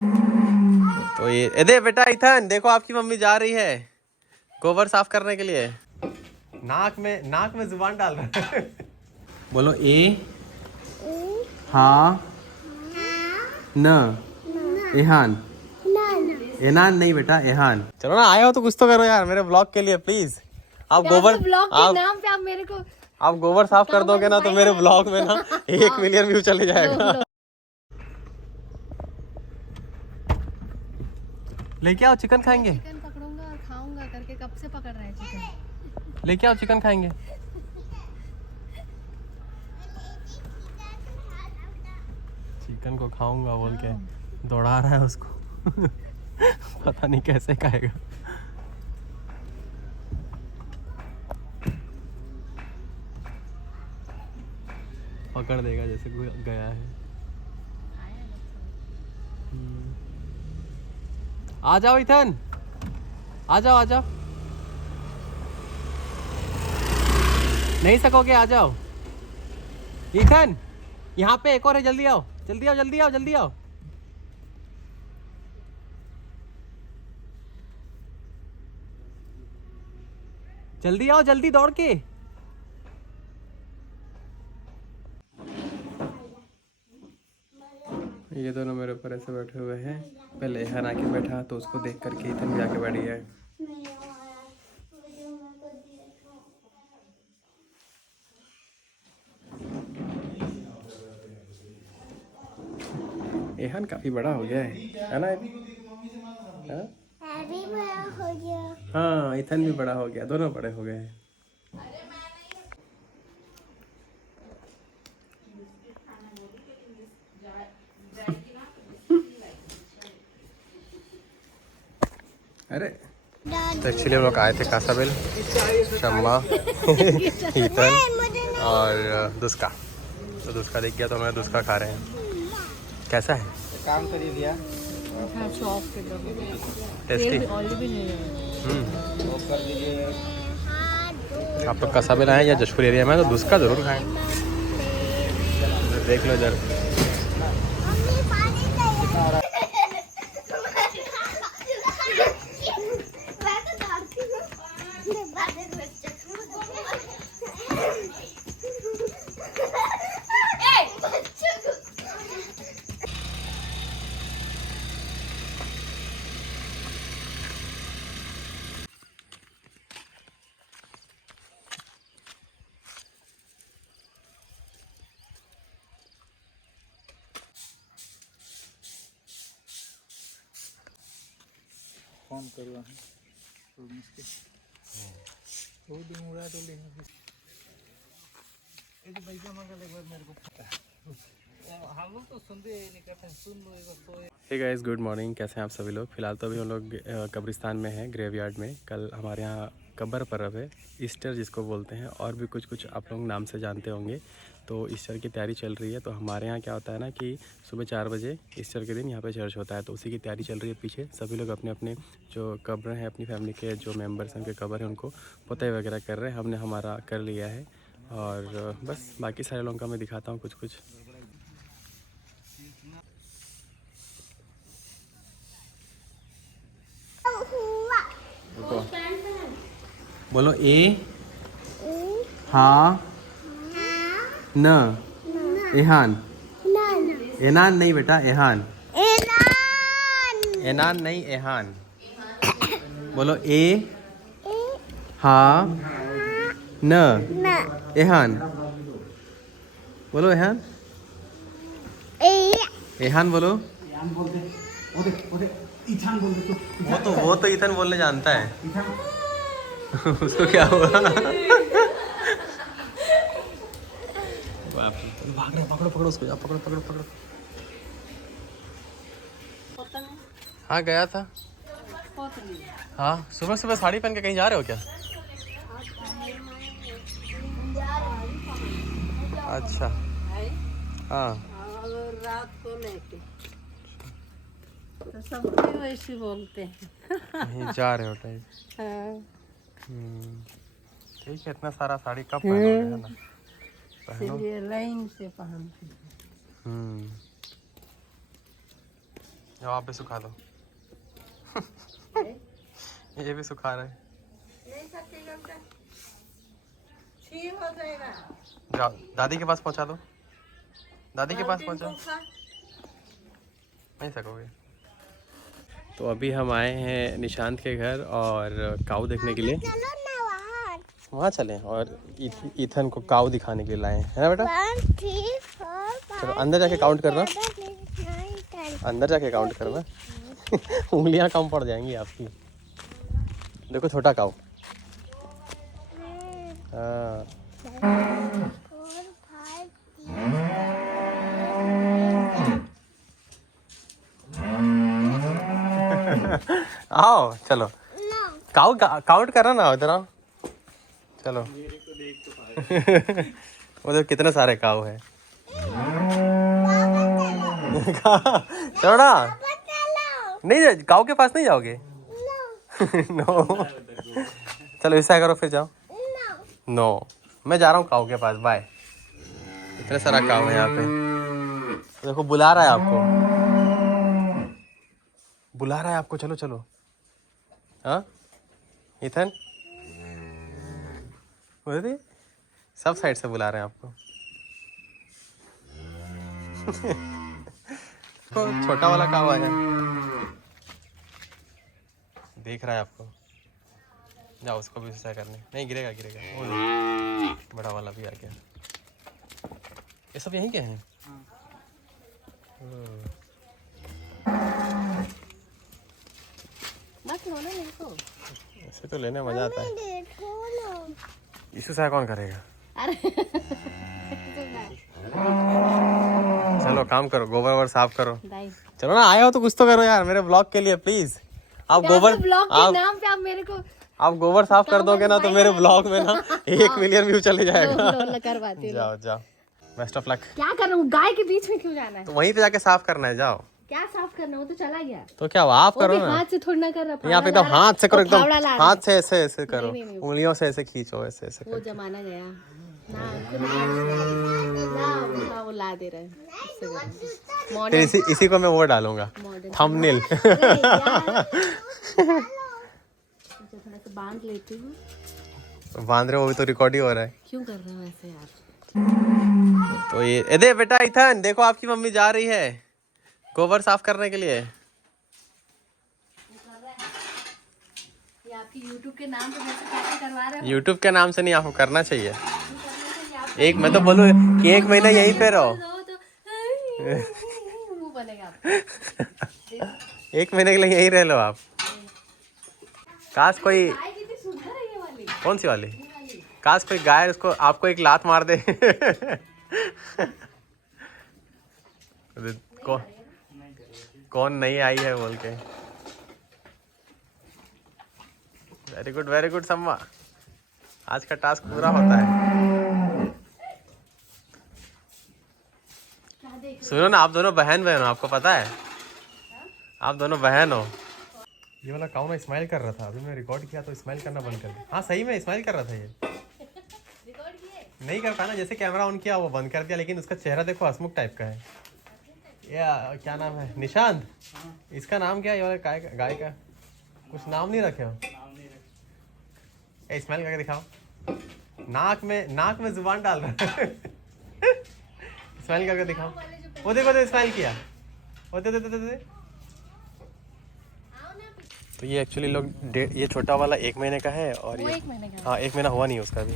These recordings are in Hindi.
तो ये दे बेटा इथन, देखो आपकी मम्मी जा रही है गोबर साफ करने के लिए। नाक में जुबान डाल रहा है। बोलो ए हाँ न एहान। एनान नहीं बेटा एहान। चलो ना, आए हो तो कुछ तो करो यार मेरे ब्लॉग के लिए प्लीज। आप गोबर ब्लॉग के नाम पे आप मेरे को आप गोबर साफ कर दोगे ना तो मेरे ब्लॉग में ना 1 मिलियन व्यू चले जाएगा। लेके आओ चिकन खाएंगे। चिकन पकड़ूंगा और खाऊंगा करके कब से पकड़ रहा है चिकन। लेके आओ चिकन खाएंगे। चिकन को खाऊंगा बोल के दौड़ा रहा है उसको। पता नहीं कैसे खाएगा। पकड़ देगा जैसे गया है। आ जाओ इथन, आ जाओ आ जाओ। नहीं सकोगे, आ जाओ इथन। यहाँ पे एक और है, जल्दी आओ जल्दी आओ जल्दी आओ जल्दी आओ। जल्दी आओ जल्दी दौड़ के। ये दोनों मेरे ऊपर ऐसे बैठे हुए हैं। पहले एहन आके बैठा तो उसको देख करके इथन भी आके बैठ गया है। एहन काफी बड़ा हो गया है ना अभी? बड़ा हो गया। हाँ इथन भी बड़ा हो गया, दोनों बड़े हो गए हैं। अरे तो एक्चुअली हम लोग आए थे कासाबेल, शम्मा, इथन और दुस्का। तो दुस्का दिख गया तो मैं दुस्का खा रहे हैं। कैसा है? काम करिए भैया। टेस्टी। वो कर दीजिए। आप लोग कासाबेल आए या जशपुर एरिया में तो दुस्का जरूर खाएं। देख लो जरा। फोन करूँ तो मुश्किल वो दिन उड़ा तो ले तो पैसा मांगा एक बार मेरे को। हम लोग तो सुनते नहीं करते, सुन लो एक बार तो। हे गाइस गुड मॉर्निंग, कैसे हैं आप सभी लोग? फिलहाल तो अभी हम लोग कब्रिस्तान में हैं, ग्रेवयार्ड में। कल हमारे यहाँ कब्र पर्व है, ईस्टर जिसको बोलते हैं, और भी कुछ आप लोग नाम से जानते होंगे। तो ईस्टर की तैयारी चल रही है। तो हमारे यहाँ क्या होता है ना कि सुबह 4 बजे ईस्टर के दिन यहाँ पे चर्च होता है, तो उसी की तैयारी चल रही है। पीछे सभी लोग अपने अपने जो कब्र हैं, अपनी फैमिली के जो मेम्बर्स हैं उनके कब्र हैं उनको पुताई वगैरह कर रहे हैं। हमने हमारा कर लिया है और बस बाकी सारे लोगों का मैं दिखाता हूँ कुछ। बोलो ए हाँ न एहान। एनान नहीं बेटा एहान। एनान नहीं एहान। बोलो ए हाँ न एहान। बोलो एहान। एहान बोलो। वो तो इथन बोलने जानता है। उसको क्या हुआ? पकड़ो उसको, आप पकड़ो। हाँ गया था। हाँ सुबह साड़ी पहन के कहीं जा रहे हो क्या? अच्छा हाँ। रात को लेके तो सब वैसे बोलते हैं। कहीं जा रहे हो टाइप। ठीक है, इतना सारा साड़ी कब पहनोगे, है ना? पहनो। लाइन से पहनते। जाओ आप भी सुखा दो। ये भी सुखा रहे। जाओ दादी के पास पहुंचा दो। दादी के पास पहुंचाओ। नहीं सकोगे। तो अभी हम आए हैं निशांत के घर और काऊ देखने के लिए। वहाँ चले और ईथन को काऊ दिखाने के लिए लाए हैं, है ना बेटा? 1 3 4 चलो अंदर जाके काउंट करना। अंदर जाके काउंट करना। उंगलियां कम पड़ जाएंगी आपकी। देखो छोटा काऊ। हाँ। 4 5 आओ चलो काऊ काउंट करना ना इधर आओ। चलो वो देखो कितने सारे काऊ है। चलो ना। नहीं काऊ के पास नहीं जाओगे? नो। चलो ऐसा करो फिर जाओ। नो मैं जा रहा हूँ काऊ के पास। बाय। इतने सारा काऊ है यहाँ पे। देखो बुला रहा है आपको। बुला रहा है आपको। चलो चलो। हाँ इथन सब साइड से बुला रहे हैं आपको। तो छोटा वाला काऊ है देख रहा है आपको। जाओ उसको भी ऐसा करने। नहीं गिरेगा गिरेगा। वो बड़ा वाला भी आ गया। ये सब यहीं के हैं। मत लो ना मेरे को। ऐसे तो लेने मजा आता है। इसको सहा कौन करेगा? अरे चलो काम करो। गोबर वोबर साफ करो। दाई चलो ना आए हो तो कुछ तो करो यार मेरे ब्लॉग के लिए प्लीज। आप गोबर ब्लॉग के नाम पे आप मेरे को आप गोबर साफ कर दोगे ना तो मेरे ब्लॉग में ना 1 मिलियन व्यू चले जाएगा। लो करवाती हूँ। जाओ जाओ। Best of luck. क्या कर रहा हूँ? गाय के बीच में क्यों जाना है? तो वहीं पे जाके साफ करना है। जाओ। क्या साफ करना? वो तो चला गया। तो क्या आप वो करो भी ना। हाथ से थोड़ी ना कर रहा। यहाँ पे एकदम हाथ से करो। एकदम फावड़ा ला रहा हाथ से ऐसे ऐसे करो। नहीं। उंगलियों से ऐसे खींचो ऐसे ऐसे वो करो। जमाना गया ना। ना वो ला दे रहा है। फिर इसी को मैं वो डालूंगा थंबनेल। थोड़ा सा बांध लेती हूँ। बांध रहे हो? वो भी तो रिकॉर्ड ही हो रहा है। क्यों कर रहे हो ऐसे यार? तो ये दे बेटा इथन देखो आपकी मम्मी जा रही है गोबर साफ करने के लिए। ये आपकी YouTube के नाम पे वैसे क्या करवा रहे हो? YouTube के नाम से नहीं आपको करना चाहिए। एक मैं तो बोलूँ कि 1 महीना यहीं पे रहो। मुंह बनेगा आपका। 1 महीने के लिए यहीं रह लो आप। काश कोई गाय कितनी सुंदर है ये वाली। कौन सी वाली? काश कोई गाय उसको आपको एक लात मार दे। कौन नहीं आई है बोल के। वेरी गुड सम्मा। आज का टास्क पूरा होता है। सुनो ना आप दोनों बहन हो आपको पता है? आप दोनों बहन हो। ये वाला काऊ ना स्माइल कर रहा था। अभी मैं रिकॉर्ड किया तो स्माइल करना बंद कर दिया। हाँ सही में स्माइल कर रहा था। ये नहीं कर पाया ना। जैसे कैमरा ऑन किया वो बंद कर दिया। लेकिन उसका चेहरा देखो हंसमुख टाइप का है। ये क्या नाम है? निशांत। इसका नाम क्या है? ये वाला गाय का कुछ नाम नहीं रखे हो? स्माइल करके दिखाओ। नाक में जुबान डाल रहा है। स्माइल करके दिखाओ। वो देखो तो स्माइल किया। वो दे। तो ये एक्चुअली लोग ये छोटा वाला 1 महीने का है और ये 1 महीने का। हाँ 1 महीना हुआ नहीं उसका भी।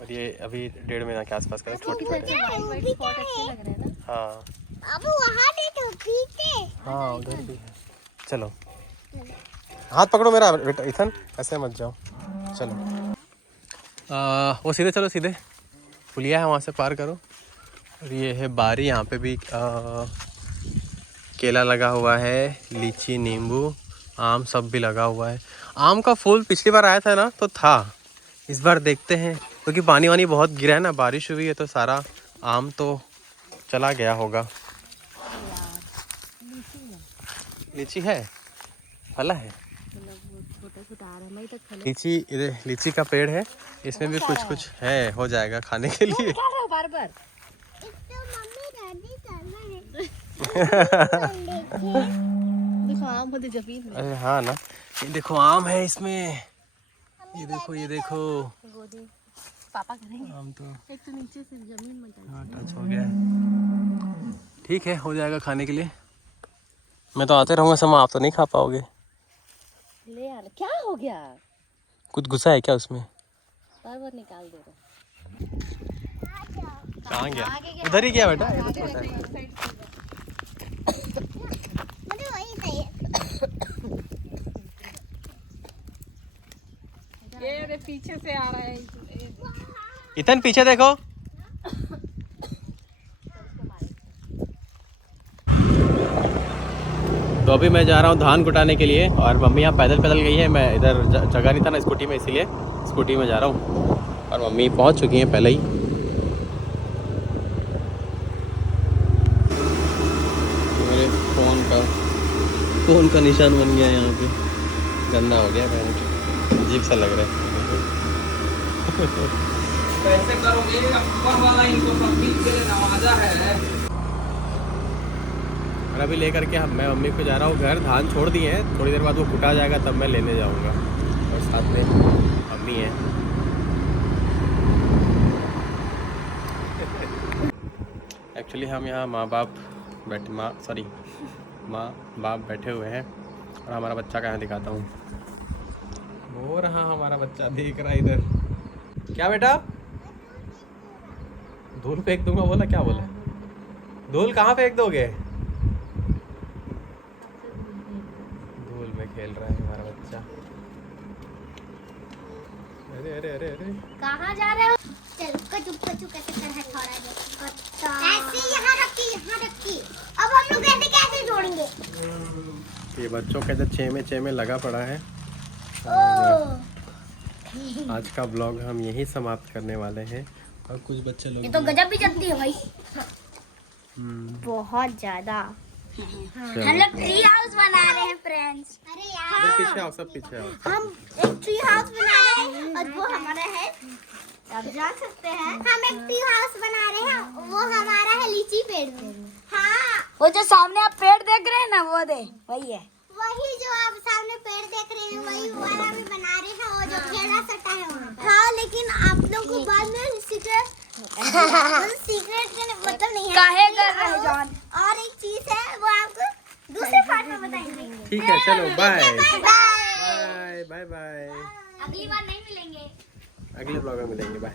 और ये अभी 1.5 महीना के आसपास का है। छोटे छोटे। वाइट स्पॉट अच्छे लग रहे हैं ना। हाँ अब वहाँ देखो पीछे। हाँ उधर भी है। चलो हाथ पकड़ो मेरा बेटा इथन। ऐसे मत जाओ। चलो वो सीधे चलो सीधे। पुलिया है वहाँ से पार करो। और ये है बारी। यहाँ पे भी केला लगा हुआ है। लीची नींबू आम सब भी लगा हुआ है। आम का फूल पिछली बार आया था ना तो था। इस बार देखते हैं क्योंकि पानी वानी बहुत गिरा है ना। बारिश हुई है तो सारा आम तो चला गया होगा। लीची है फला है। छोटा आ रहा है। मैं तक खा लीची इधर लीची का पेड़ है। इसमें भी कुछ है हो जाएगा खाने के लिए। क्या बार बार एक तो मम्मी दादी चलना है। देखो आम होते जमीन में। अरे हाँ ना, ये देखो आम है इसमें, ये देखो ये देखो गोदी पापा करेंगे। आम तो एक तो नीचे से जमीन में जाए। हाँ टच हो गया है। ठीक है, हो जाएगा खाने के लिए। मैं तो आते रहूँगा समा, आप तो नहीं खा पाओगे। ले आना। क्या हो गया? कुछ गुस्सा है क्या उसमें? बार बार निकाल दे रहे। कहाँ गया? उधर ही गया बेटा। मुझे वही चाहिए। ये पीछे से आ रहा है। इतन पीछे देखो। तो अभी मैं जा रहा हूँ धान कुटाने के लिए और मम्मी यहाँ पैदल पैदल गई है। मैं इधर जगह नहीं था ना स्कूटी में, इसीलिए स्कूटी में जा रहा हूँ और मम्मी पहुँच चुकी हैं पहले ही। मेरे फ़ोन का निशान बन गया यहाँ पे, गंदा हो गया, अजीब सा लग रहा है। कैसे करोगे? ऊपर वाला इनको सब के लिए नवाजा है। और अभी लेकर के मैं मम्मी को जा रहा हूँ घर। धान छोड़ दिए हैं, थोड़ी देर बाद वो कुटा जाएगा तब मैं लेने जाऊँगा। और साथ में मम्मी है। एक्चुअली हम यहाँ माँ बाप बैठे हुए हैं और हमारा बच्चा कहाँ दिखाता हूँ। वो रहा हमारा बच्चा, देख रहा है इधर। क्या बेटा? धूल फेंक दूंगा बोला? क्या बोला? धूल कहाँ फेंक दोगे? धूल में खेल रहा है हमारा बच्चा। अरे अरे अरे अरे, कहाँ जा रहे हो? चल कचू कचू कैसे कर है थोड़ा दे। ऐसे यहाँ रखी। अब हम लोग ऐसे कैसे जोड़ेंगे? ये बच्चों का इधर 6 में लगा पड़ा है। आज का ब्लॉग हम यही समाप्त करने वाले हैं। और कुछ बच्चे लोग ये तो गजब भी जल्दी है भाई, बहुत ज्यादा। हम लोग ट्री हाउस बना रहे हैं फ्रेंड्स। अरे यार पीछे आओ, सब पीछे आओ। हम एक ट्री हाउस बना रहे हैं और वो हमारा है, आप जा सकते हैं। हम एक ट्री हाउस बना रहे हैं, वो हमारा है लीची पेड़ में। हाँ, वो जो सामने आप पेड़ देख रहे हैं ना, वो वही है। वही जो आप सामने पेड़ देख रहे हैं वही वाला भी बना रहे हैं, वो जो खेला सटा है वहाँ। हाँ, लेकिन आप लोग को बाद में सीक्रेट मतलब नहीं है। काहे कर रहे हैं जान? और एक चीज है वो आपको दूसरे पार्ट में बताएंगे। ठीक है, चलो bye bye bye bye bye. अगली बार नहीं मिलेंगे। अगले ब्लॉग में मिलेंगे, बाय।